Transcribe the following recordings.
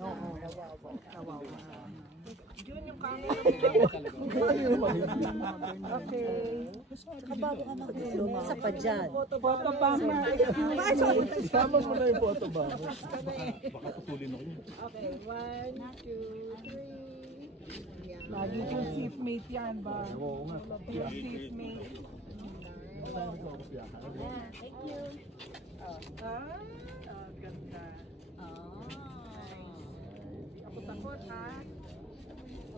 Oo, kawawa. Yun yung camera. Okay. Saka bago ka mag-zoom, isa pa dyan. Photobomber. Isama mo na yung photo ba? Baka putulin ako yun. Okay, 1, 2, 3. Lagi yung seatmate yan ba? Oo nga. Yung seatmate. Thank you. Ganda. Ako takot ha.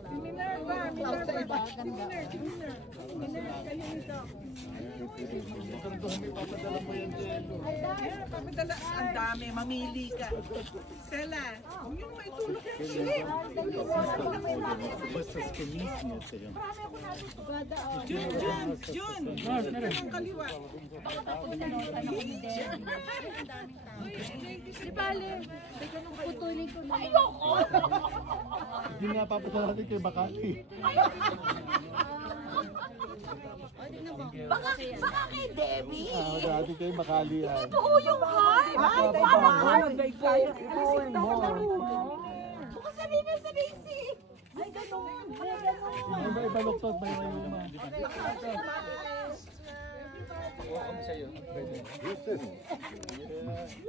Si Minerva, Minerva. Si Minerva, kayo nito. Yeah, papadala. Ang dami, mamili ka. Stella, huwag niyo mo itulog yung ship. Basta skinis niya sa'yo. Jun! Ang kaliwa. Di bale, putulin ko na. Ayoko! Hindi nga papunta natin kay Bakati. Baka kay Debbie? Dati kay Makali yan. Ito yung heart! Parang heart! Baka sabihin na sa Daisy! Ay, gano'n! Ay, gano'n! May baluktot ba yung naman?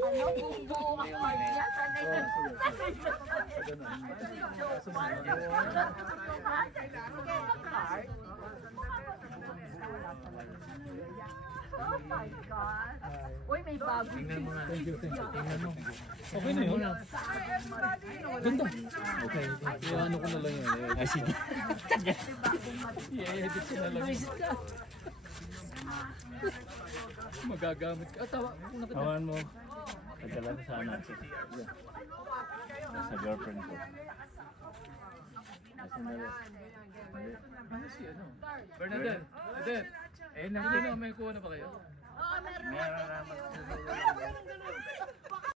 Ano kung buo ang heart niya? Oh my God! Uy, may bago. Tingnan mo na. Thank you. Tingnan mo. Okay na yun. Ganda. Okay. Ano ko na lang yun. Ay, sige. I-edit ko na lang yun. Magagamit ka. Tawan mo. Nagdala ko sana. Sa girlfriend ko. Ano si ano? Bernadette. Bernadette. Eh, may kuha na ba kayo? Oo, meron Meron naman.